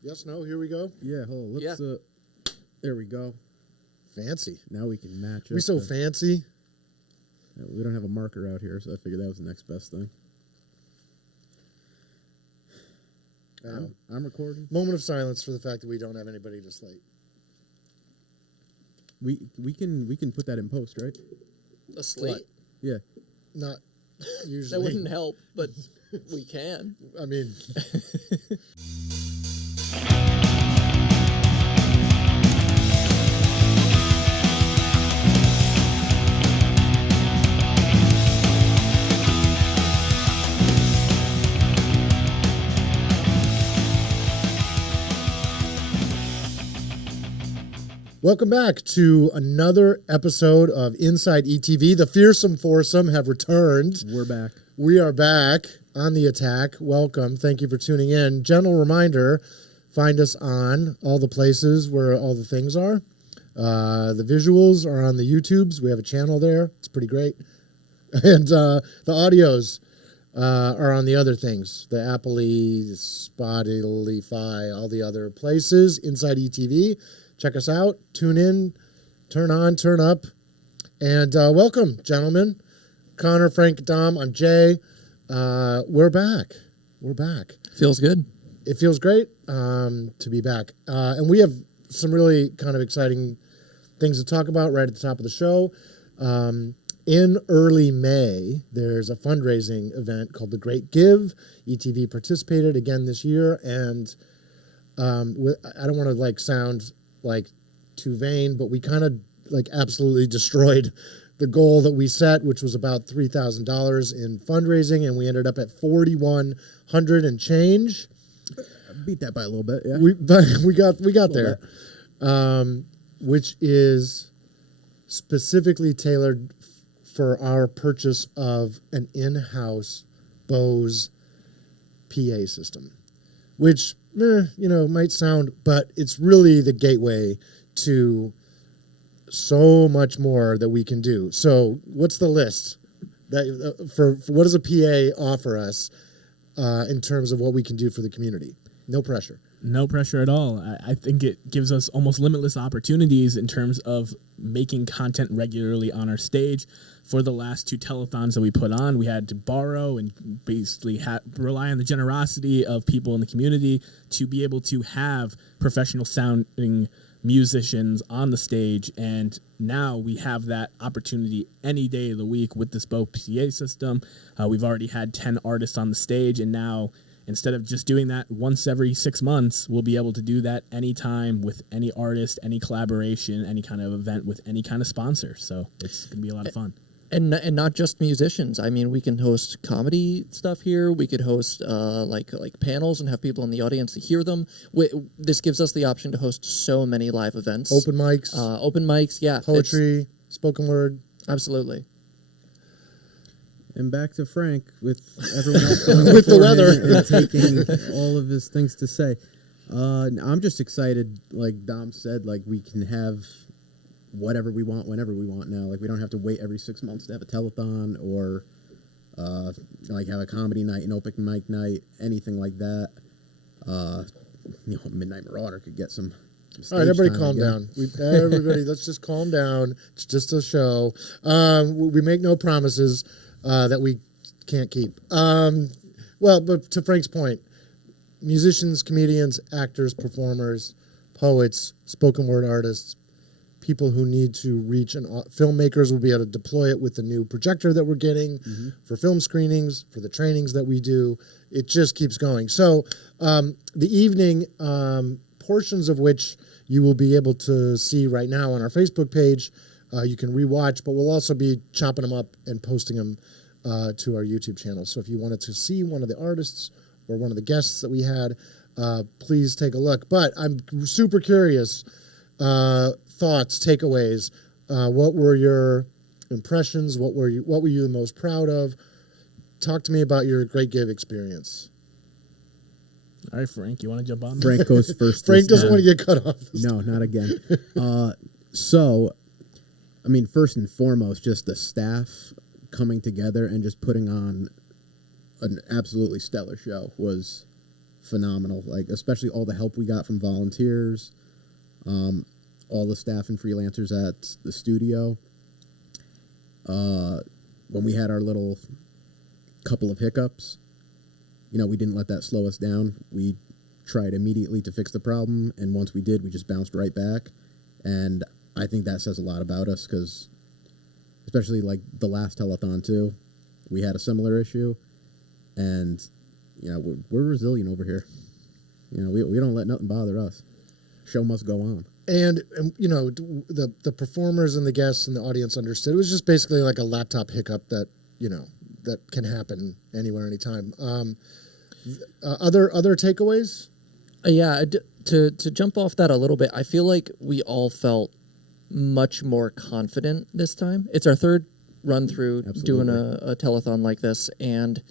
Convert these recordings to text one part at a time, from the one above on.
Yes, no, here we go. Yeah, hold on. Let's, there we go. Fancy. Now we can match up. We so fancy. We don't have a marker out here, so I figured that was the next best thing. I'm recording. Moment of silence for the fact that we don't have anybody to slate. We can put that in post, right? A slate? What? Yeah. Not usually. That wouldn't help, but we can. I mean... Welcome back to another episode of Inside ETV. The fearsome foursome have returned. We're back. We are back on the attack. Welcome. Thank you for tuning in. Gentle reminder, find us on all the places where all the things are. The visuals are on the YouTubes. We have a channel there. It's pretty great. And the audios are on the other things. The Appley, Spotify, all the other places. Inside ETV. Check us out, tune in, turn on, turn up, and welcome, gentlemen. Connor, Frank, Dom, I'm Jay. We're back. We're back. Feels good. It feels great to be back. And we have some really kind of exciting things to talk about right at the top of the show. In early May, there's a fundraising event called the Great Give. ETV participated again this year, and I don't want to sound like too vain, but we kind of absolutely destroyed the goal that we set, which was about $3,000 in fundraising, and we ended up at 4,100 and change. Beat that by a little bit, yeah. We got there, which is specifically tailored for our purchase of an in-house Bose PA system, which might sound, but it's really the gateway to so much more that we can do. So what's the list that for what does a PA offer us in terms of what we can do for the community? No pressure. No pressure at all. I think it gives us almost limitless opportunities in terms of making content regularly on our stage. For the last two telethons that we put on, we had to borrow and basically rely on the generosity of people in the community to be able to have professional sounding musicians on the stage. And now we have that opportunity any day of the week with this Bose PA system. We've already had 10 artists on the stage, and now instead of just doing that once every 6 months, we'll be able to do that anytime with any artist, any collaboration, any kind of event with any kind of sponsor. So it's going to be a lot of fun. And not just musicians. I mean, we can host comedy stuff here. We could host like panels and have people in the audience to hear them. This gives us the option to host so many live events. Open mics. Yeah. Poetry, spoken word. Absolutely. And back to Frank with everyone else going with the weather and taking all of his things to say. I'm just excited, like Dom said, we can have whatever we want whenever we want now. We don't have to wait every 6 months to have a telethon or have a comedy night, an open mic night, anything like that. Midnight Marauder could get some all right, everybody calm down. Everybody, let's just calm down. It's just a show. We make no promises that we can't keep. But to Frank's point, musicians, comedians, actors, performers, poets, spoken word artists, people who need to reach filmmakers will be able to deploy it with the new projector that we're getting for film screenings, for the trainings that we do. It just keeps going. So the evening portions of which you will be able to see right now on our Facebook page, you can rewatch, but we'll also be chopping them up and posting them to our YouTube channel. So if you wanted to see one of the artists or one of the guests that we had, please take a look. But I'm super curious, thoughts, takeaways. What were your impressions? What were you the most proud of? Talk to me about your Great Give experience. All right, Frank, you want to jump on? Frank goes first. Frank doesn't want to get cut off. No, not again. First and foremost, just the staff coming together and just putting on an absolutely stellar show was phenomenal. Like, especially all the help we got from volunteers, all the staff and freelancers at the studio. When we had our little couple of hiccups, we didn't let that slow us down. We tried immediately to fix the problem, and once we did, we just bounced right back. And I think that says a lot about us, because especially like the last telethon too, we had a similar issue, and we're resilient over here. We don't let nothing bother us. Show must go on. And the performers and the guests and the audience understood. It was just basically like a laptop hiccup that that can happen anywhere, anytime. Other takeaways? To jump off that a little bit, I feel like we all felt much more confident this time. It's our third run through doing a telethon like this, and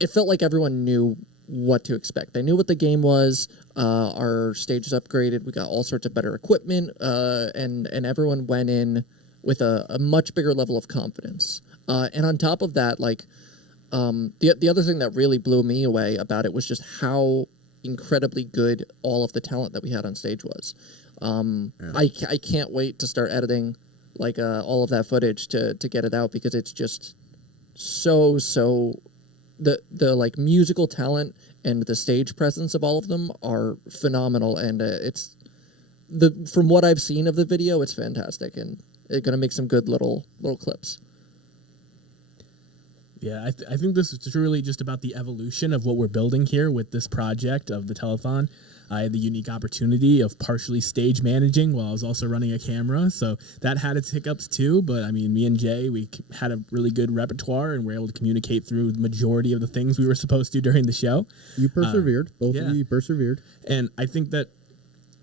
it felt like everyone knew what to expect. They knew what the game was. Our stage is upgraded. We got all sorts of better equipment, and everyone went in with a much bigger level of confidence. And on top of that, like the other thing that really blew me away about it was just how incredibly good all of the talent that we had on stage was. I can't wait to start editing like all of that footage to get it out, because it's just so the like musical talent and the stage presence of all of them are phenomenal, and it's from what I've seen of the video, it's fantastic, and it's gonna make some good little clips. Yeah, I think this is truly just about the evolution of what we're building here with this project of the telethon. I had the unique opportunity of partially stage managing while I was also running a camera, so that had its hiccups too, but I mean, me and Jay, we had a really good repertoire and were able to communicate through the majority of the things we were supposed to during the show. You persevered. Both of you persevered. And I think that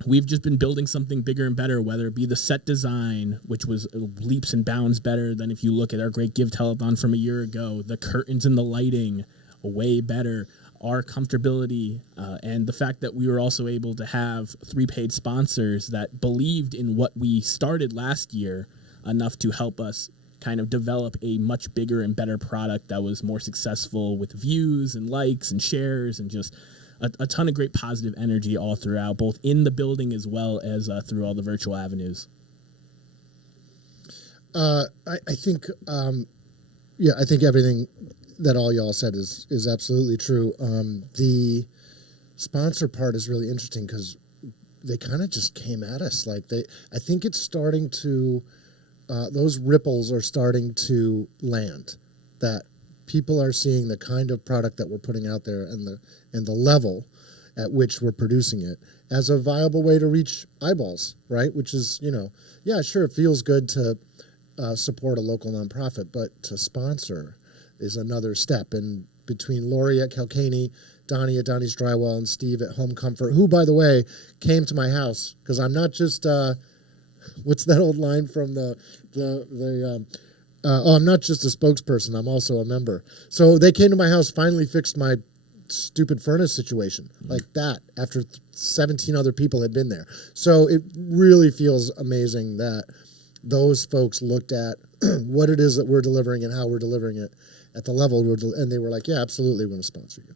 we've just been building something bigger and better, whether it be the set design, which was leaps and bounds better than if you look at our Great Give Telethon from a year ago, the curtains and the lighting, way better, our comfortability, and the fact that we were also able to have 3 paid sponsors that believed in what we started last year enough to help us kind of develop a much bigger and better product that was more successful with views and likes and shares and just a ton of great positive energy all throughout, both in the building as well as through all the virtual avenues. I think, I think everything that all y'all said is absolutely true. The sponsor part is really interesting because they kind of just came at us I think it's starting to, those ripples are starting to land, that people are seeing the kind of product that we're putting out there and the level at which we're producing it as a viable way to reach eyeballs, right? Which is, sure, it feels good to support a local nonprofit, but to sponsor is another step. And between Lori at Kilkenny, Donnie at Donnie's Drywall, and Steve at Home Comfort, who, by the way, came to my house, because I'm not just, what's that old line from I'm not just a spokesperson, I'm also a member. So they came to my house, finally fixed my stupid furnace situation like that after 17 other people had been there. So it really feels amazing that those folks looked at what it is that we're delivering and how we're delivering it at the level and they were like, yeah, absolutely, we're going to sponsor you.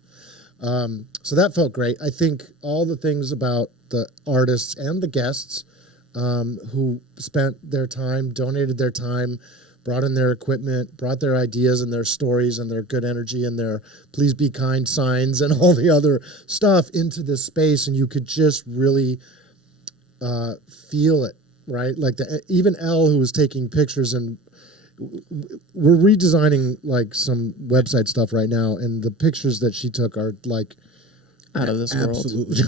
So that felt great. I think all the things about the artists and the guests who spent their time, donated their time, brought in their equipment, brought their ideas and their stories and their good energy and their please be kind signs and all the other stuff into this space, and you could just really feel it, right? Like even Elle, who was taking pictures, and we're redesigning like some website stuff right now, and the pictures that she took are like out of this world. Absolutely.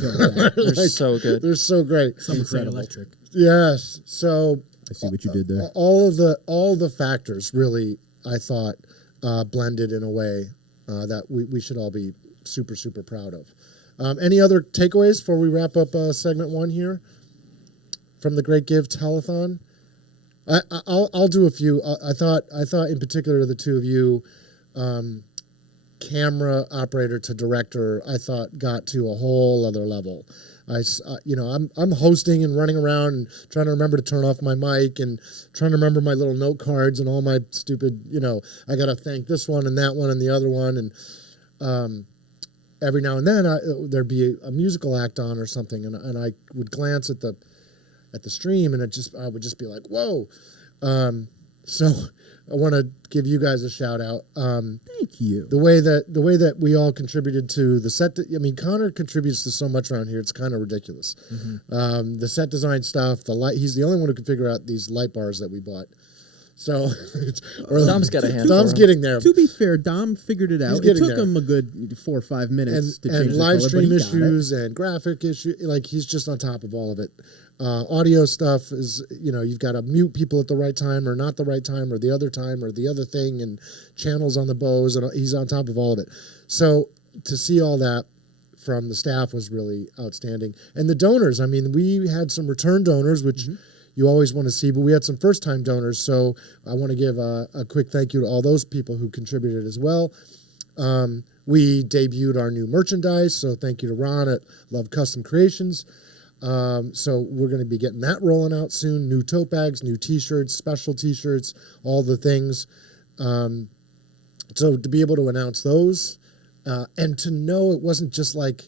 They're so good. They're so great. Some would say electric. Yes. So I see what you did there. all the factors really, I thought, blended in a way that we should all be super, super proud of. Any other takeaways before we wrap up segment 1 here from the Great Give Telethon? I'll do a few. I thought in particular the two of you, camera operator to director, I thought got to a whole other level. I'm hosting and running around and trying to remember to turn off my mic and trying to remember my little note cards and all my stupid, I got to thank this one and that one and the other one. And every now and then there'd be a musical act on or something, and I would glance at the stream, and I would just be like, whoa. So I want to give you guys a shout out. Thank you. The way that we all contributed to the set. I mean, Connor contributes to so much around here. It's kind of ridiculous. The set design stuff. The light. He's the only one who can figure out these light bars that we bought. So Dom's got a hand. Dom's getting there. To be fair, Dom figured it out. It took him a good 4 or 5 minutes to change and the live color, stream but he got issues and graphic issues. Like, he's just on top of all of it. Audio stuff is, you've got to mute people at the right time or not the right time or the other thing, and channels on the bows, and he's on top of all of it. So to see all that from the staff was really outstanding. And the donors, I mean, we had some return donors, which you always want to see, but we had some first-time donors. So I want to give a quick thank you to all those people who contributed as well. We debuted our new merchandise, so thank you to Ron at Love Custom Creations. So we're going to be getting that rolling out soon. New tote bags, new T-shirts, special T-shirts, all the things. So to be able to announce those, and to know it wasn't just like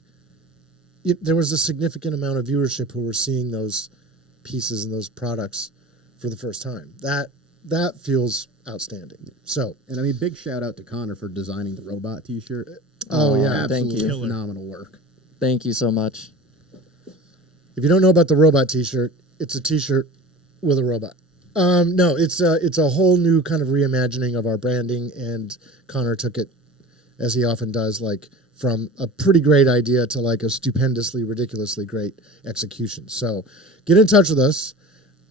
there was a significant amount of viewership who were seeing those pieces and those products for the first time. That feels outstanding. So, and I mean, big shout out to Connor for designing the robot T-shirt. Oh yeah, thank you. Absolutely phenomenal work. Thank you so much. If you don't know about the robot T-shirt, it's a T-shirt with a robot. No, it's a whole new kind of reimagining of our branding, and Connor took it, as he often does, like from a pretty great idea to like a stupendously, ridiculously great execution. So get in touch with us,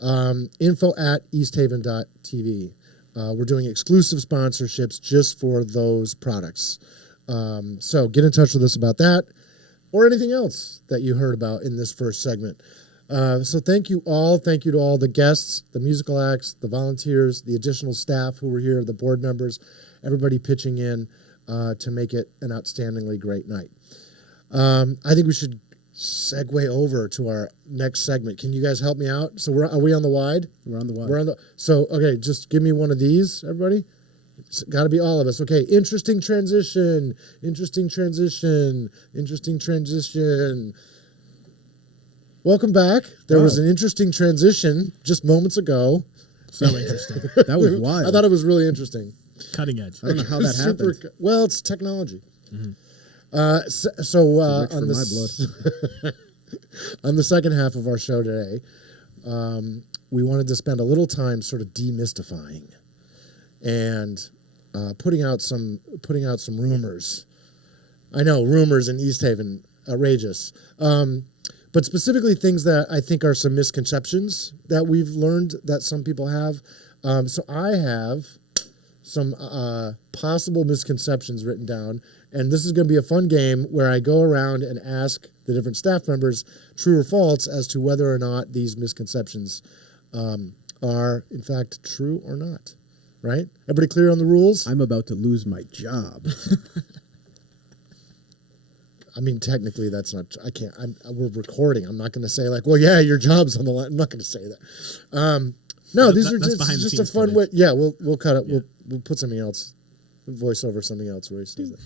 info@easthaven.tv. We're doing exclusive sponsorships just for those products. So get in touch with us about that, or anything else that you heard about in this first segment. So thank you all. Thank you to all the guests, the musical acts, the volunteers, the additional staff who were here, the board members, everybody pitching in to make it an outstandingly great night. I think we should segue over to our next segment. Can you guys help me out? So are we on the wide? We're on the wide. So, okay, just give me one of these, everybody. It's got to be all of us. Okay, interesting transition. Welcome back. There was an interesting transition just moments ago. So interesting. That was wild. I thought it was really interesting. Cutting edge. I don't know how that happened. Well, it's technology. Rich on for my blood. on the second half of our show today, we wanted to spend a little time sort of demystifying and putting out some rumors. I know, rumors in East Haven, outrageous. But specifically things that I think are some misconceptions that we've learned that some people have. So I have some possible misconceptions written down, and this is going to be a fun game where I go around and ask the different staff members true or false as to whether or not these misconceptions are in fact true or not. Right? Everybody clear on the rules? I'm about to lose my job. I mean, technically, that's not. I can't. We're recording. I'm not going to say like, well, yeah, your job's on the line. I'm not going to say that. No, these are just a fun way. Yeah, we'll cut it. Yeah. We'll put something else, voice over something else where he says that.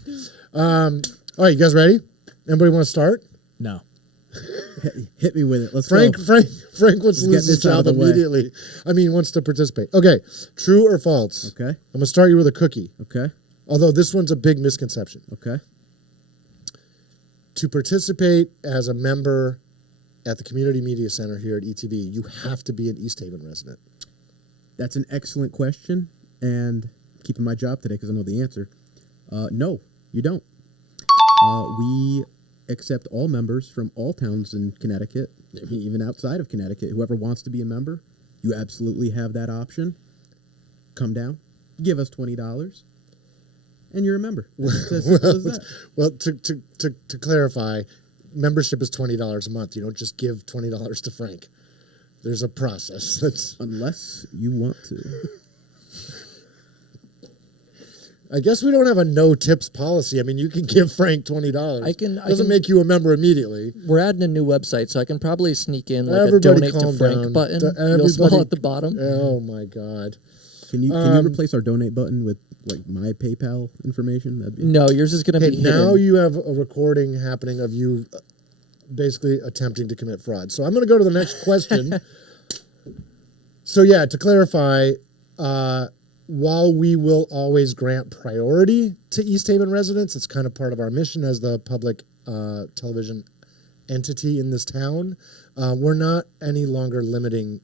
All right, you guys ready? Anybody want to start? No. Hit me with it. Let's Frank go. Frank wants to lose his job immediately. I mean, wants to participate. Okay, true or false? Okay. I'm going to start you with a cookie. Okay. Although this one's a big misconception. Okay. To participate as a member at the Community Media Center here at ETV, you have to be an East Haven resident. That's an excellent question, and I'm keeping my job today because I know the answer. No, you don't. We accept all members from all towns in Connecticut, even outside of Connecticut. Whoever wants to be a member, you absolutely have that option. Come down, give us $20, and you're a member. Well, to clarify, membership is $20 a month. You don't just give $20 to Frank. There's a process. That's unless you want to. I guess we don't have a no tips policy. I mean, you can give Frank $20. Doesn't make you a member immediately. We're adding a new website, so I can probably sneak in like Everybody a donate to Frank down. button. You'll smell at the bottom. Oh my God. Can you replace our donate button with like my PayPal information? That'd be No, yours is going to Okay, be now hidden. you have a recording happening of you basically attempting to commit fraud. So I'm going to go to the next question. So yeah, to clarify, while we will always grant priority to East Haven residents, it's kind of part of our mission as the public television entity in this town. We're not any longer limiting.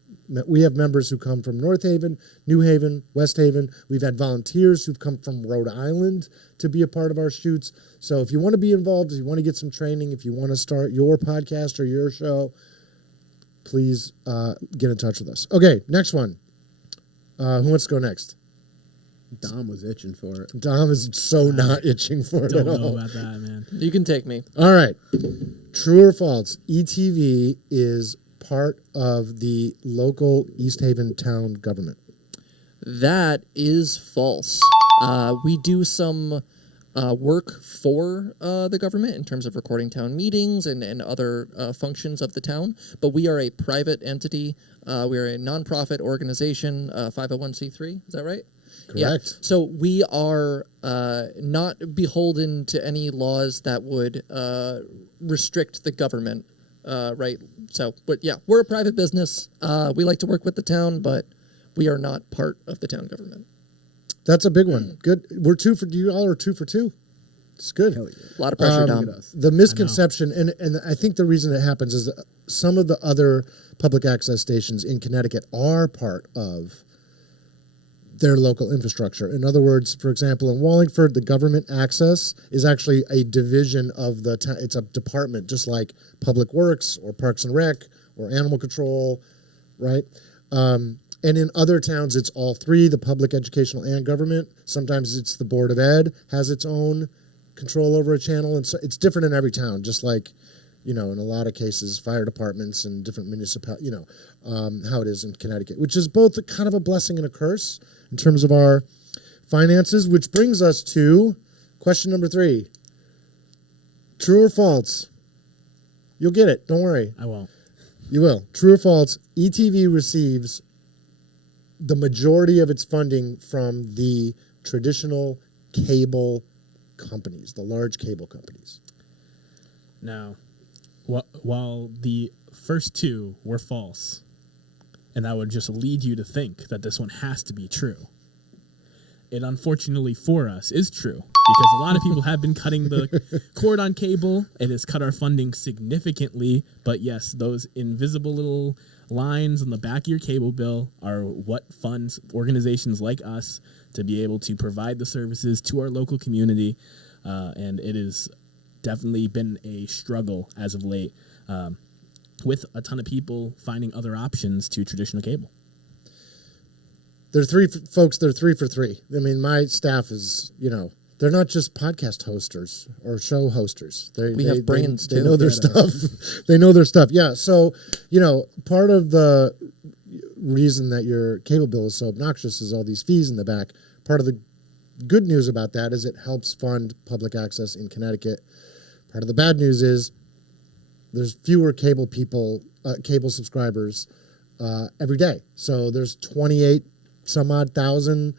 We have members who come from North Haven, New Haven, West Haven. We've had volunteers who've come from Rhode Island to be a part of our shoots. So if you want to be involved, if you want to get some training, if you want to start your podcast or your show, please get in touch with us. Okay, next one. Who wants to go next? Dom was itching for it. Dom is so not itching for it Don't at know all. about that, man. You can take me. All right. True or false? ETV is part of the local East Haven town government. That is false. We do some work for the government in terms of recording town meetings and other functions of the town, but we are a private entity. We are a nonprofit organization, 501c3. Is that right? Correct. Yeah. So we are not beholden to any laws that would restrict the government, right? So, but yeah, we're a private business. We like to work with the town, but we are not part of the town government. That's a big one. Good. We're you all are 2 for 2. It's good. Hell yeah. A lot of pressure, Dom. Look at us. The misconception, and I think the reason it happens is that some of the other public access stations in Connecticut are part of their local infrastructure. In other words, for example, in Wallingford, the government access is actually a division of the town. It's a department, just like Public Works or Parks and Rec or Animal Control, right? And in other towns, it's all three, the public, educational, and government. Sometimes it's the Board of Ed has its own control over a channel. And so it's different in every town, just like, in a lot of cases, fire departments and different municipalities, how it is in Connecticut, which is both kind of a blessing and a curse in terms of our finances, which brings us to question number 3. True or false? You'll get it. Don't worry. I won't. You will. True or false? ETV receives the majority of its funding from the traditional cable companies, the large cable companies. Now, while the first 2 were false, and that would just lead you to think that this one has to be true, it unfortunately for us is true, because a lot of people have been cutting the cord on cable. It has cut our funding significantly, but yes, those invisible little lines on the back of your cable bill are what funds organizations like us to be able to provide the services to our local community, and it has definitely been a struggle as of late, with a ton of people finding other options to traditional cable. They're 3 folks. They're 3 for 3. I mean, my staff is, they're not just podcast hosters or show hosters. We have brains, they too. know their stuff. They know their stuff. Yeah. So, part of the reason that your cable bill is so obnoxious is all these fees in the back. Part of the good news about that is it helps fund public access in Connecticut. Part of the bad news is there's fewer cable subscribers every day. So there's 28 some odd thousand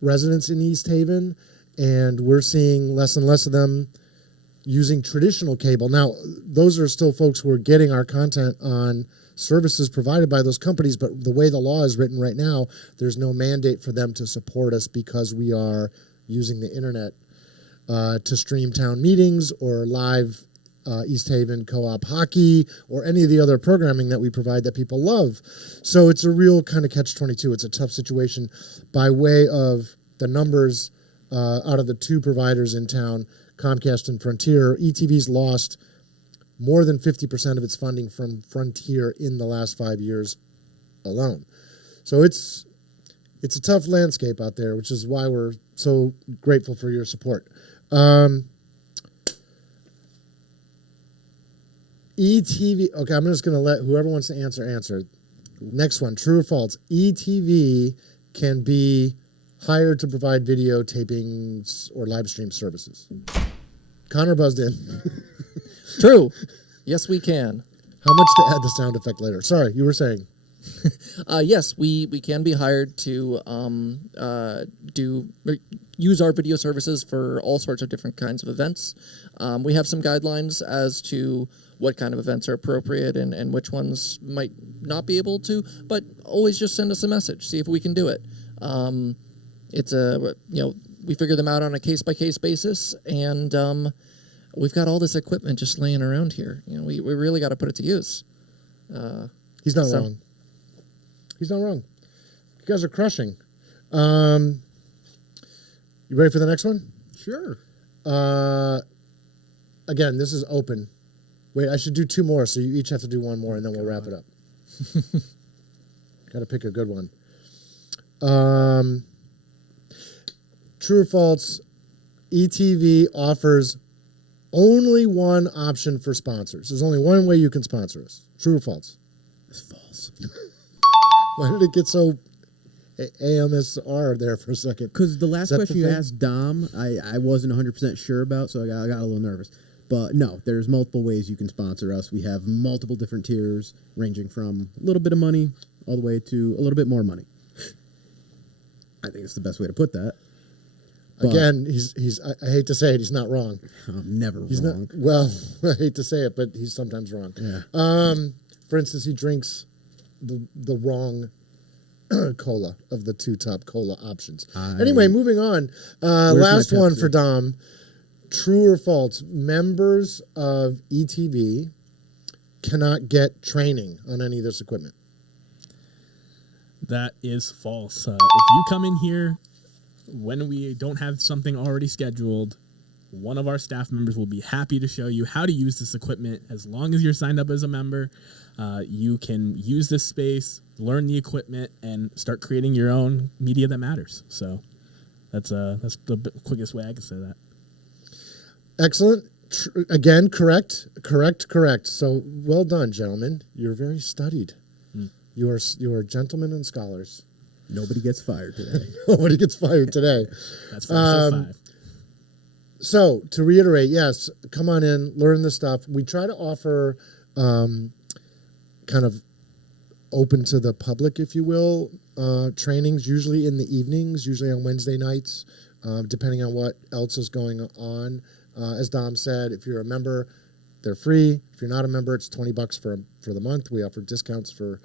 residents in East Haven, and we're seeing less and less of them using traditional cable. Now, those are still folks who are getting our content on services provided by those companies, but the way the law is written right now, there's no mandate for them to support us because we are using the internet to stream town meetings or live East Haven co-op hockey or any of the other programming that we provide that people love. So it's a real kind of catch-22. It's a tough situation. By way of the numbers out of the 2 providers in town, Comcast and Frontier, ETV's lost more than 50% of its funding from Frontier in the last 5 years alone. So it's a tough landscape out there, which is why we're so grateful for your support. ETV, okay, I'm just going to let whoever wants to answer. Next one, true or false? ETV can be hired to provide video tapings or live stream services. Connor buzzed in. True. Yes, we can. How much to add the sound effect later? Sorry, you were saying. Yes, we can be hired to use our video services for all sorts of different kinds of events. We have some guidelines as to what kind of events are appropriate and which ones might not be able to, but always just send us a message, see if we can do it. We figure them out on a case-by-case basis, and we've got all this equipment just laying around here. We really got to put it to use. He's not wrong. He's not wrong. You guys are crushing. You ready for the next one? Sure. Again, this is open. Wait, I should do 2 more, so you each have to do 1 more, and then we'll wrap it up. Got to pick a good one. True or false, ETV offers only one option for sponsors. There's only one way you can sponsor us. True or false? It's false. Why did it get so AMSR there for a second? Because the last that question the you thing? asked Dom, I wasn't 100% sure about, so I got a little nervous. But no, there's multiple ways you can sponsor us. We have multiple different tiers, ranging from a little bit of money all the way to a little bit more money. I think it's the best way to put that. But Again, I hate to say it, he's not wrong. I'm never He's wrong. not, well, I hate to say it, but he's sometimes wrong. Yeah. For instance, he drinks the wrong cola of the 2 top cola options. Anyway, moving on. Last my one Pepsi? for Dom. True or false, members of ETV cannot get training on any of this equipment. That is false. If you come in here when we don't have something already scheduled, one of our staff members will be happy to show you how to use this equipment. As long as you're signed up as a member, you can use this space, learn the equipment, and start creating your own media that matters. So that's the quickest way I can say that. Excellent. Again, correct. So well done, gentlemen. You're very studied. You are gentlemen and scholars. Nobody gets fired today. Nobody gets fired today. That's 5. So to reiterate, yes, come on in, learn the stuff. We try to offer kind of open to the public, if you will, trainings, usually in the evenings, usually on Wednesday nights, depending on what else is going on. As Dom said, if you're a member, they're free. If you're not a member, it's $20 for the month. We offer discounts for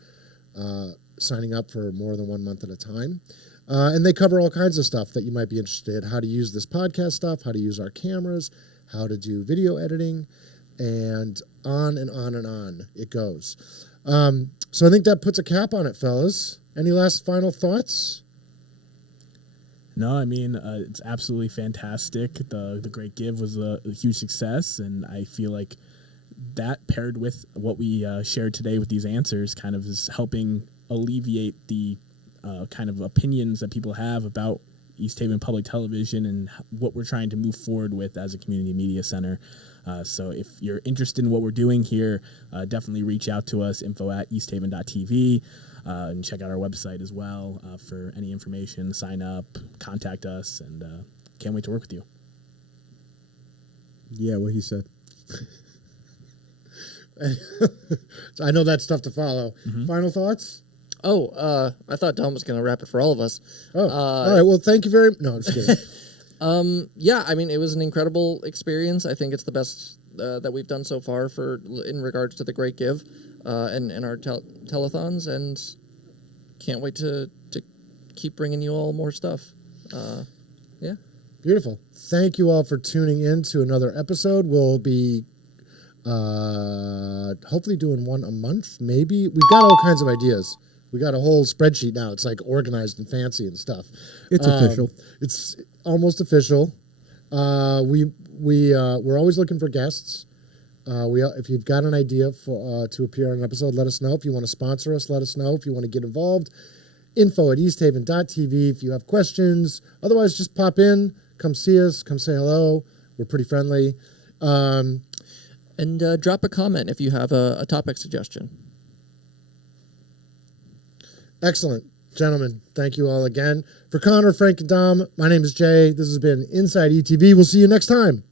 signing up for more than 1 month at a time. And they cover all kinds of stuff that you might be interested in, how to use this podcast stuff, how to use our cameras, how to do video editing, and on and on and on it goes. So I think that puts a cap on it, fellas. Any last final thoughts? No, I mean, it's absolutely fantastic. The Great Give was a huge success, and I feel like that paired with what we shared today with these answers kind of is helping alleviate the kind of opinions that people have about East Haven Public Television and what we're trying to move forward with as a community media center. So if you're interested in what we're doing here, definitely reach out to us, info@easthaven.tv, and check out our website as well for any information, sign up, contact us, and can't wait to work with you. Yeah, what he said. So I know that's tough to follow. Final thoughts? I thought Dom was going to wrap it for all of us. All right. Well, thank you very much. No, I'm just kidding. Yeah, I mean, it was an incredible experience. I think it's the best that we've done so far in regards to the Great Give and our telethons, and can't wait to keep bringing you all more stuff. Yeah. Beautiful. Thank you all for tuning in to another episode. We'll be hopefully doing one a month, maybe. We've got all kinds of ideas. We got a whole spreadsheet now. It's like organized and fancy and stuff. It's official. It's almost official. We're always looking for guests. If you've got an idea to appear on an episode, let us know. If you want to sponsor us, let us know. If you want to get involved, info@easthaven.tv. If you have questions, otherwise just pop in, come see us, come say hello. We're pretty friendly. And drop a comment if you have a topic suggestion. Excellent. Gentlemen, thank you all again. For Connor, Frank, and Dom, my name is Jay. This has been Inside ETV. We'll see you next time.